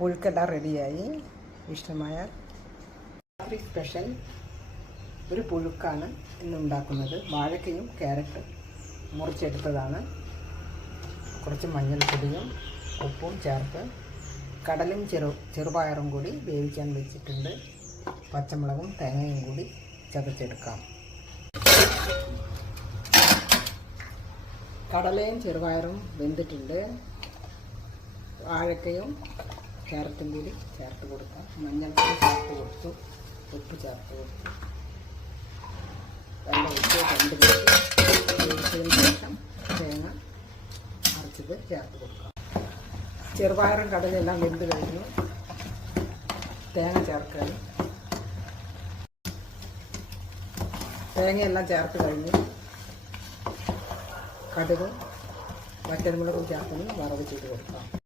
പുഴുക്കെല്ലാം റെഡിയായി. ഇഷ്ടമായ രാത്രി സ്പെഷ്യൽ ഒരു പുഴുക്കാണ് ഇന്ന് ഉണ്ടാക്കുന്നത്. വാഴക്കയും ക്യാരറ്റും മുറിച്ചെടുത്തതാണ്. കുറച്ച് മഞ്ഞൾപ്പൊടിയും ഉപ്പും ചേർത്ത് കടലും ചെറുപയറും കൂടി വേവിക്കാൻ വെച്ചിട്ടുണ്ട്. പച്ചമുളകും തേങ്ങയും കൂടി ചതച്ചെടുക്കാം. കടലയും ചെറുപയറും വെന്തിട്ടുണ്ട്. വാഴക്കയും ക്യാരറ്റും കൂടി ചേർത്ത് കൊടുക്കാം. മഞ്ഞൾപ്പൊടി ചേർത്ത് കൊടുത്തു, ഉപ്പ് ചേർത്ത് കൊടുത്തു. വെള്ളം ഒഴിച്ച് 2 മിനിറ്റ് വേവിച്ചതിന് ശേഷം തേങ്ങ അരച്ചത് ചേർത്ത് കൊടുക്കാം. ചെറുപയറും കടലെല്ലാം വെന്ത് കഴിഞ്ഞു. തേങ്ങ ചേർക്കാൻ തേങ്ങയെല്ലാം ചേർത്ത് കഴിഞ്ഞ് കടുകും വറ്റൽമുളകും ചേർത്ത് വറവ് ചെയ്ത് കൊടുക്കാം.